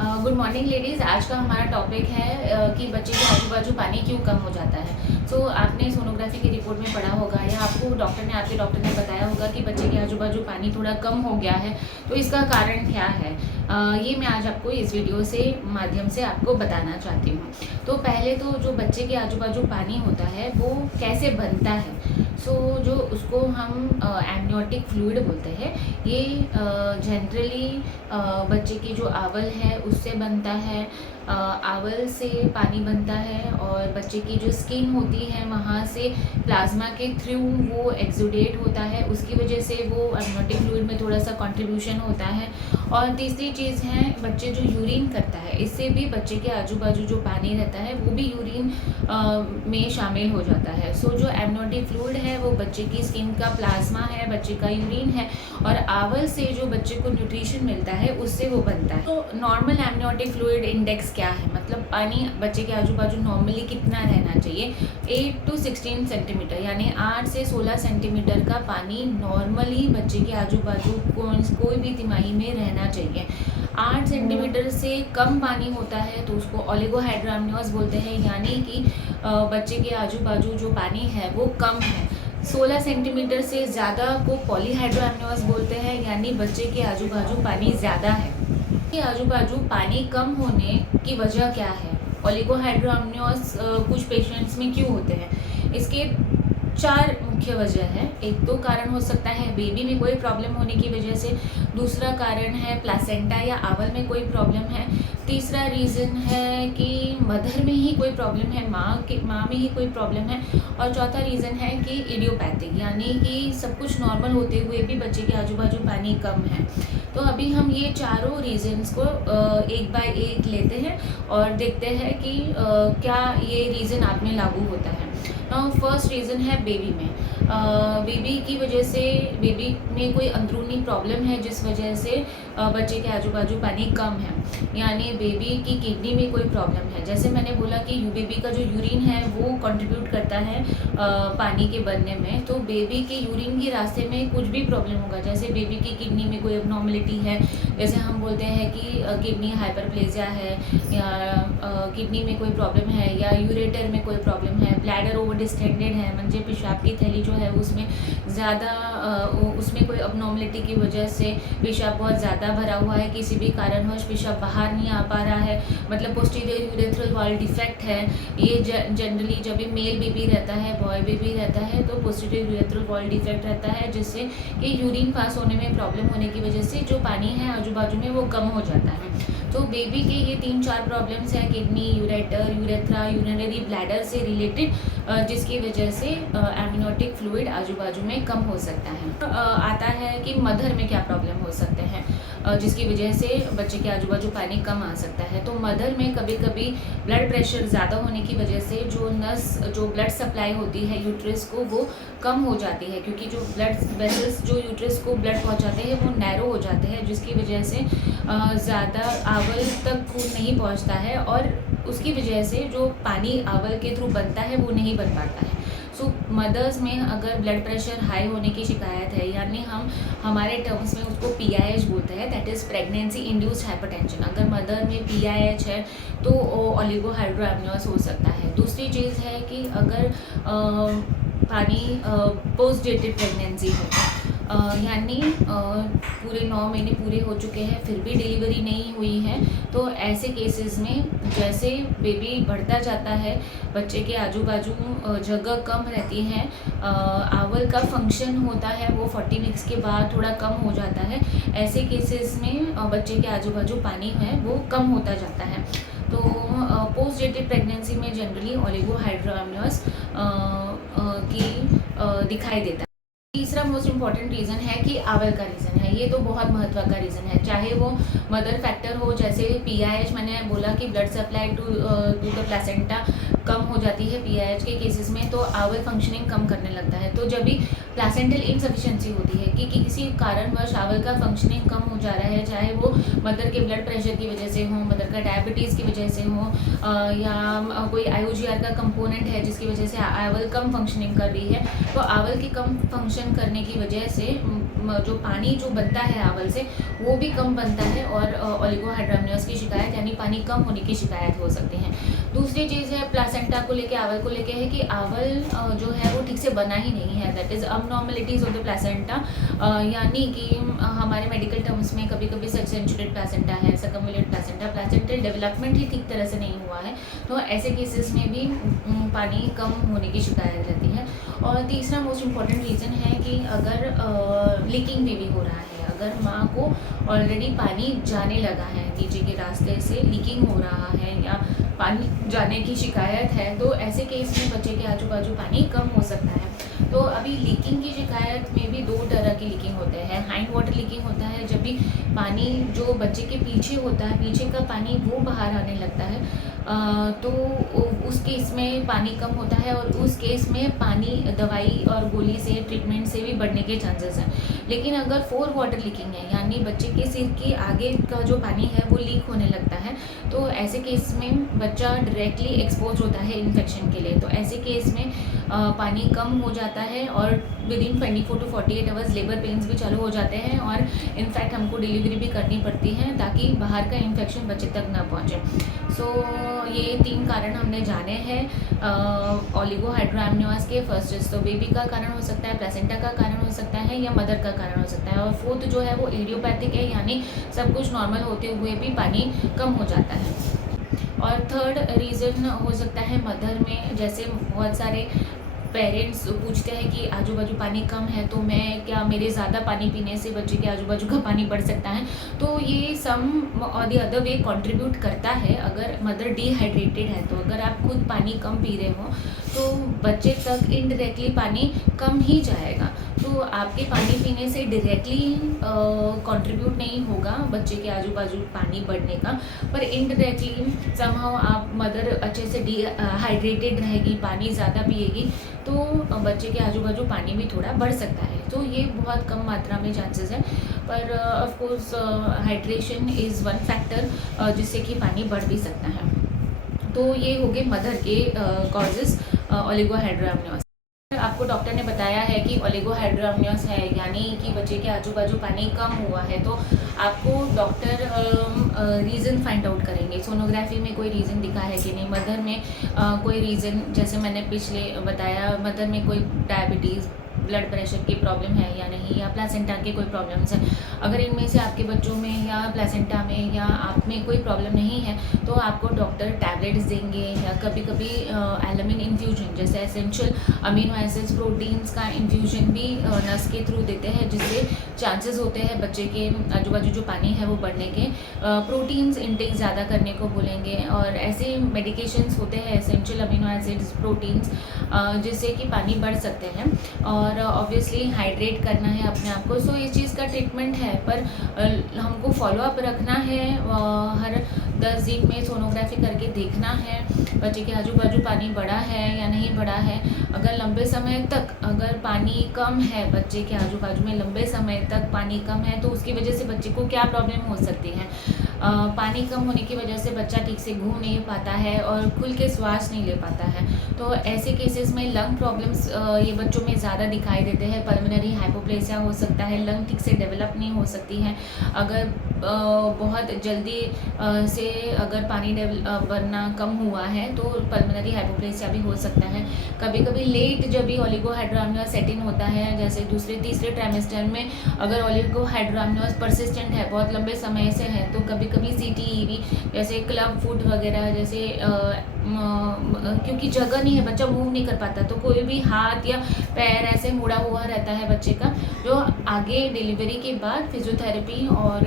Good morning ladies. आज का हमारा टॉपिक है कि बच्चे के आजू बाजू पानी क्यों कम हो जाता है। आपने सोनोग्राफी की रिपोर्ट में पढ़ा होगा या आपको आपके डॉक्टर ने बताया होगा कि बच्चे के आजू बाजू पानी थोड़ा कम हो गया है। तो इसका कारण क्या है, ये मैं आज आपको इस वीडियो से माध्यम से आपको बताना चाहती हूँ। तो पहले तो जो बच्चे के आजू बाजू पानी होता है वो कैसे बनता है। जो उसको हम एमनियोटिक फ्लूइड बोलते हैं। ये जनरली बच्चे की जो आवल है उससे बनता है। आवल से पानी बनता है और बच्चे की जो स्किन होती है वहाँ से प्लाज्मा के थ्रू वो एक्सुडेट होता है, उसकी वजह से वो एमनियोटिक फ्लूइड में थोड़ा सा कंट्रीब्यूशन होता है। और तीसरी चीज़ है बच्चे जो यूरिन करता है, इससे भी बच्चे के आजू बाजू जो पानी रहता है वो भी यूरिन में शामिल हो जाता है। जो एमनियोटिक फ्लूइड है वो बच्चे की स्किन का प्लाज्मा है, बच्चे का यूरिन है और आवल से जो बच्चे को न्यूट्रिशन मिलता है उससे वो बनता है। तो नॉर्मल एमनियोटिक फ्लूइड इंडेक्स क्या है, मतलब पानी बच्चे के आजू बाजू नॉर्मली कितना रहना चाहिए। 8 to 16 सेंटीमीटर यानी 8 से 16 सेंटीमीटर का पानी नॉर्मली बच्चे के आजू बाजू कोई भी तिमाही में रहना चाहिए। 8 सेंटीमीटर से कम पानी होता है तो उसको ओलिगोहाइड्रोअम्नियोस बोलते हैं, यानी कि बच्चे के आजू बाजू जो पानी है वो कम है। 16 सेंटीमीटर से ज़्यादा को पॉलीहाइड्रोअम्नियोस बोलते हैं, यानी बच्चे के आजू बाजू पानी ज़्यादा है। के आजू बाजू पानी कम होने की वजह क्या है, ओलिगोहाइड्रोअम्नियोस कुछ पेशेंट्स में क्यों होते हैं, इसके 4 मुख्य वजह है। एक तो कारण हो सकता है बेबी में कोई प्रॉब्लम होने की वजह से, दूसरा कारण है प्लासेंटा या आवल में कोई प्रॉब्लम है, तीसरा रीज़न है कि मदर में ही कोई प्रॉब्लम है, माँ में ही कोई प्रॉब्लम है, और चौथा रीज़न है कि इडियोपैथिक, यानी कि सब कुछ नॉर्मल होते हुए भी बच्चे के आजू बाजू पानी कम है। तो अभी हम ये चारों रीज़न्स को एक बाय एक लेते हैं और देखते हैं कि क्या ये रीज़न आप में लागू होता है। फर्स्ट रीज़न है बेबी में। बेबी की वजह से, बेबी में कोई अंदरूनी प्रॉब्लम है जिस वजह से बच्चे के आजू बाजू पानी कम है, यानी बेबी की किडनी में कोई प्रॉब्लम है। जैसे मैंने बोला कि बेबी का जो यूरिन है वो कंट्रीब्यूट करता है पानी के बनने में, तो बेबी के यूरिन के रास्ते में कुछ भी प्रॉब्लम होगा, जैसे बेबी की किडनी में कोई एबनॉर्मलिटी है, जैसे हम बोलते हैं कि किडनी हाइपरप्लेजिया है या किडनी में कोई प्रॉब्लम है या यूरेटर में कोई प्रॉब्लम है, ब्लैडर ओवर डिस्टेंडेड है, म्हणजे पेशाब की थैली जो है उसमें ज़्यादा उसमें कोई अबनॉर्मलिटी की वजह से पेशाब बहुत ज़्यादा भरा हुआ है, किसी भी कारणवश पेशाब बाहर नहीं आ पा रहा है, मतलब पोस्टीरियर यूरेथ्रल वॉल डिफेक्ट है। ये जनरली जब भी मेल बेबी रहता है, बॉय बेबी रहता है, तो पोस्टीरियर यूरेथ्रल वॉल डिफेक्ट रहता है, जिससे कि यूरिन पास होने में प्रॉब्लम होने की वजह से जो पानी है आजू बाजू में वो कम हो जाता है। तो बेबी के ये 3-4 प्रॉब्लम्स हैं, kidney, ureter, urethra, urinary bladder से रिलेटेड, जिसकी वजह से एमनियोटिक फ्लूइड आजू बाजू में कम हो सकता है। आता है कि मदर में क्या प्रॉब्लम हो सकते हैं जिसकी वजह से बच्चे के आजू बाजू पानी कम आ सकता है। तो मदर में कभी कभी ब्लड प्रेशर ज़्यादा होने की वजह से जो ब्लड सप्लाई होती है यूट्रस को वो कम हो जाती है, क्योंकि जो ब्लड वेसल्स जो यूट्रस को ब्लड पहुंचाते हैं वो नैरो हो जाते हैं, जिसकी वजह से ज़्यादा आवल तक खून नहीं पहुंचता है और उसकी वजह से जो पानी आवल के थ्रू बनता है वो नहीं बन पाता है। मदर्स में अगर ब्लड प्रेशर हाई होने की शिकायत है, यानी हम हमारे टर्म्स में उसको PIH बोलते हैं, that is pregnancy induced hypertension. अगर मदर में PIH है तो ओलिगोहाइड्रोअम्नियोस हो सकता है। दूसरी चीज़ है कि अगर पानी पोस्ट डेटेड प्रेगनेंसी है, यानी पूरे 9 महीने पूरे हो चुके हैं फिर भी डिलीवरी नहीं हुई है, तो ऐसे केसेस में जैसे बेबी बढ़ता जाता है, बच्चे के आजू बाजू जगह कम रहती है, आवल का फंक्शन होता है वो 40 वीक्स के बाद थोड़ा कम हो जाता है, ऐसे केसेस में बच्चे के आजू बाजू पानी है वो कम होता जाता है। तो पोस्ट डेटेड प्रेगनेंसी में जनरली ओलिगोहाइड्रोअम्नियोस दिखाई देता है। तीसरा मोस्ट इम्पॉर्टेंट रीज़न है कि आवल का रीज़न है, ये तो बहुत महत्व का रीज़न है, चाहे वो मदर फैक्टर हो, जैसे PIH मैंने बोला कि blood supply to the placenta कम हो जाती है PIH के केसेस में, तो आवल फंक्शनिंग कम करने लगता है। तो जब भी प्लासेंटल इनसफिशिएंसी होती है कि किसी कारणवश आंवल का फंक्शनिंग कम हो जा रहा है, चाहे वो मदर के ब्लड प्रेशर की वजह से हो, मदर का डायबिटीज़ की वजह से हो, या कोई IUGR का कंपोनेंट है जिसकी वजह से आंवल कम फंक्शनिंग कर रही है। तो आंवल के कम फंक्शन करने की वजह से जो पानी जो बनता है आंवल से वो भी कम बनता है और ओलिगोहाइड्रामिनोस की शिकायत यानी पानी कम होने की शिकायत हो सकती है। दूसरी चीज़ है प्लासेंटा को लेके, आंवल को लेके है कि आंवल जो है वो ठीक से बना ही नहीं है, that is abnormalities of the placenta, यानी कि हमारे मेडिकल टर्म्स में कभी कभी सबसेंचुरेट प्लासेंटा है, सर्कमवैल्यूएट प्लासेंटा, प्लासेंटल डेवलपमेंट ही ठीक तरह से नहीं हुआ है, तो ऐसे केसेस में भी पानी कम होने की शिकायत रहती है। और तीसरा मोस्ट इम्पॉर्टेंट रीज़न है कि अगर लीकिंग बेबी हो रहा है, अगर माँ को ऑलरेडी पानी जाने लगा है, नीचे के रास्ते से लीकिंग हो रहा है या पानी जाने की शिकायत है, तो ऐसे केस में बच्चे के आजू बाजू पानी कम हो सकता है। तो अभी लीकिंग की शिकायत में भी 2 तरह की लीकिंग होते हैं। हाइंड वाटर लीकिंग होता है जब भी पानी जो बच्चे के पीछे होता है, पीछे का पानी वो बाहर आने लगता है, तो उस केस में पानी कम होता है और उस केस में पानी दवाई और गोली से, ट्रीटमेंट से भी बढ़ने के चांसेस हैं। लेकिन अगर 4 वाटर लीकिंग है, यानी बच्चे के सिर के आगे का जो पानी है वो लीक होने लगता है, तो ऐसे केस में बच्चा डायरेक्टली एक्सपोज होता है इन्फेक्शन के लिए। तो ऐसे केस में पानी कम हो जाता है और within 24 to 48 hours labour pains भी चालू हो जाते हैं और इनफैक्ट हमको डिलीवरी भी करनी पड़ती है ताकि बाहर का इन्फेक्शन बच्चे तक ना पहुँचे। सो ये 3 कारण हमने जाने हैं ओलिगोहाइड्रामिनोस के। फर्स्ट इज तो बेबी का कारण हो सकता है, प्लेसेंटा का कारण हो सकता है या मदर का कारण हो सकता है, और फोर्थ जो है वो इडियोपैथिक है, यानी सब कुछ नॉर्मल होते हुए भी पानी कम हो जाता है। और थर्ड रीज़न हो सकता है मदर में, जैसे बहुत सारे पेरेंट्स पूछते हैं कि आजू बाजू पानी कम है तो मैं क्या, मेरे ज़्यादा पानी पीने से बच्चे के आजू बाजू का पानी बढ़ सकता है, तो ये सम और द अदर वे कंट्रीब्यूट करता है। अगर मदर डिहाइड्रेटेड है तो अगर आप खुद पानी कम पी रहे हो तो बच्चे तक इनडायरेक्टली पानी कम ही जाएगा, तो आपके पानी पीने से डायरेक्टली कंट्रीब्यूट नहीं होगा बच्चे के आजू बाजू पानी बढ़ने का, पर इनडायरेक्टली समहाउ आप मदर अच्छे से डिहाइड्रेटेड रहेगी, पानी ज़्यादा पिएगी, तो बच्चे के आजू बाजू पानी भी थोड़ा बढ़ सकता है। तो ये बहुत कम मात्रा में चांसेस है, पर of course hydration is one factor जिससे कि पानी बढ़ भी सकता है। तो ये हो गए मदर के कॉजेज़ ओलिगोहाइड्रामिनोस। आपको डॉक्टर ने बताया है कि ओलिगोहाइड्रामिनोस है, यानी कि बच्चे के आजू बाजू पानी कम हुआ है, तो आपको डॉक्टर रीज़न फाइंड आउट करेंगे। सोनोग्राफी में कोई रीज़न दिखा है कि नहीं, मदर में कोई रीज़न, जैसे मैंने पिछले बताया, मदर में कोई डायबिटीज़, ब्लड प्रेशर की प्रॉब्लम है या नहीं, या प्लासेंटा के कोई प्रॉब्लम्स हैं। अगर इनमें से आपके बच्चों में या प्लासेंटा में या आप में कोई प्रॉब्लम नहीं है तो आपको डॉक्टर टैबलेट्स देंगे, या कभी कभी एलामिन इन्फ्यूजन जैसे एसेंशियल अमीनो एसिड्स, प्रोटीन्स का इन्फ्यूजन भी नर्स के थ्रू देते हैं, जिससे चांसेस होते हैं बच्चे के आजू बाजू जो पानी है वो बढ़ने के। प्रोटीन्स इंटेक ज़्यादा करने को बोलेंगे, और ऐसे मेडिकेशंस होते हैं एसेंशियल अमीनो एसिड्स, प्रोटीन्स, जिससे कि पानी बढ़ सकते हैं। और ऑब्वियसली हाइड्रेट करना है अपने आप को, सो इस चीज़ का ट्रीटमेंट है, पर हमको फॉलोअप रखना है, हर 10 दिन में सोनोग्राफी करके देखना है बच्चे के आजू बाजू पानी बढ़ा है या नहीं बढ़ा है। अगर लंबे समय तक अगर पानी कम है, बच्चे के आजू बाजू में लंबे समय तक पानी कम है, तो उसकी वजह से बच्चे को क्या प्रॉब्लम हो सकती है। पानी कम होने की वजह से बच्चा ठीक से घूम नहीं पाता है और खुल के श्वास नहीं ले पाता है, तो ऐसे केसेस में लंग प्रॉब्लम्स ये बच्चों में ज़्यादा दिखाई देते हैं। पल्मोनरी हाइपोप्लेसिया हो सकता है, लंग ठीक से डेवलप नहीं हो सकती हैं। अगर बहुत जल्दी से अगर पानी बनना कम हुआ है तो पल्मोनरी हाइपोप्लेसिया भी हो सकता है। कभी कभी लेट जब भी ओलिगोहाइड्रामिनोस सेट इन होता है, जैसे दूसरे तीसरे ट्राइमेस्टर में अगर ओलिगोहाइड्रामिनोस परसिस्टेंट है, बहुत लंबे समय से है, तो कभी कभी CTEV जैसे क्लब फुट वगैरह जैसे क्योंकि जगह नहीं है, बच्चा मूव नहीं कर पाता, तो कोई भी हाथ या पैर ऐसे मुड़ा हुआ रहता है बच्चे का, जो आगे डिलीवरी के बाद फिजियोथेरेपी और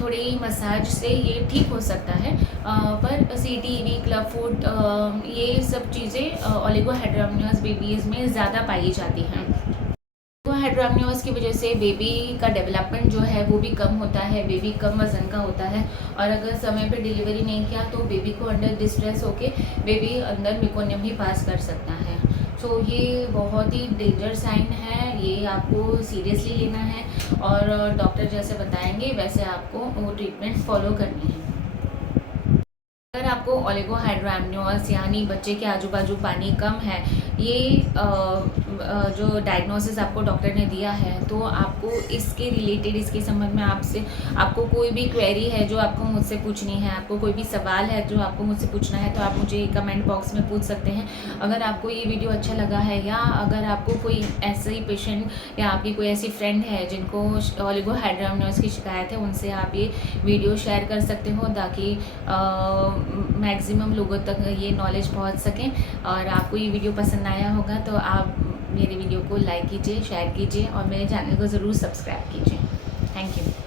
थोड़ी मसाज से ये ठीक हो सकता है। पर CTEV, क्लब फुट, ये सब चीज़ें ओलिगोहाइड्रामिनोस बेबीज़ में ज़्यादा पाई जाती हैं। ओलिगोहाइड्रामिनोस की वजह से बेबी का डेवलपमेंट जो है वो भी कम होता है, बेबी कम वजन का होता है, और अगर समय पे डिलीवरी नहीं किया तो बेबी को अंडर डिस्ट्रेस होके बेबी अंदर मेकोनियम ही पास कर सकता है। सो ये बहुत ही डेंजर साइन है, ये आपको सीरियसली लेना है और डॉक्टर जैसे बताएंगे वैसे आपको वो ट्रीटमेंट फॉलो करनी है। अगर आपको ओलिगोहाइड्रोएमनियोस यानी बच्चे के आजू बाजू पानी कम है, ये जो डायग्नोसिस आपको डॉक्टर ने दिया है, तो आपको इसके रिलेटेड, इसके संबंध में आपको कोई भी क्वेरी है जो आपको मुझसे पूछनी है, आपको कोई भी सवाल है जो आपको मुझसे पूछना है, तो आप मुझे कमेंट बॉक्स में पूछ सकते हैं। अगर आपको ये वीडियो अच्छा लगा है या अगर आपको कोई ऐसे ही पेशेंट या आपकी कोई ऐसी फ्रेंड है जिनको ओलिगोहाइड्रोएमनियोस की शिकायत है, उनसे आप ये वीडियो शेयर कर सकते हो ताकि मैक्सिमम लोगों तक ये नॉलेज पहुंच सकें। और आपको ये वीडियो पसंद आया होगा तो आप मेरे वीडियो को लाइक कीजिए, शेयर कीजिए और मेरे चैनल को ज़रूर सब्सक्राइब कीजिए। Thank you.